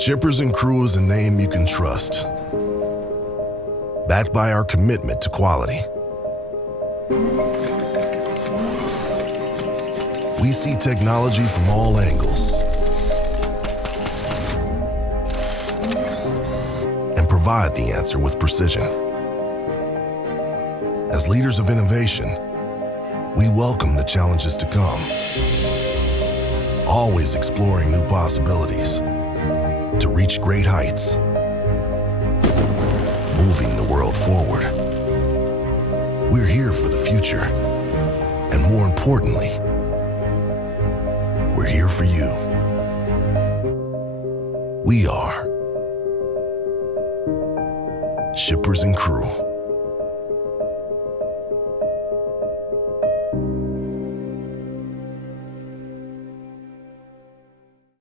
Schippers Crew is a name you can trust, backed by our commitment to quality. We see technology from all angles and provide the answer with precision. As leaders of innovation, we welcome the challenges to come, always exploring new possibilities to reach great heights, moving the world forward. We're here for the future, and more importantly, we're here for you. We are Schippers Crew.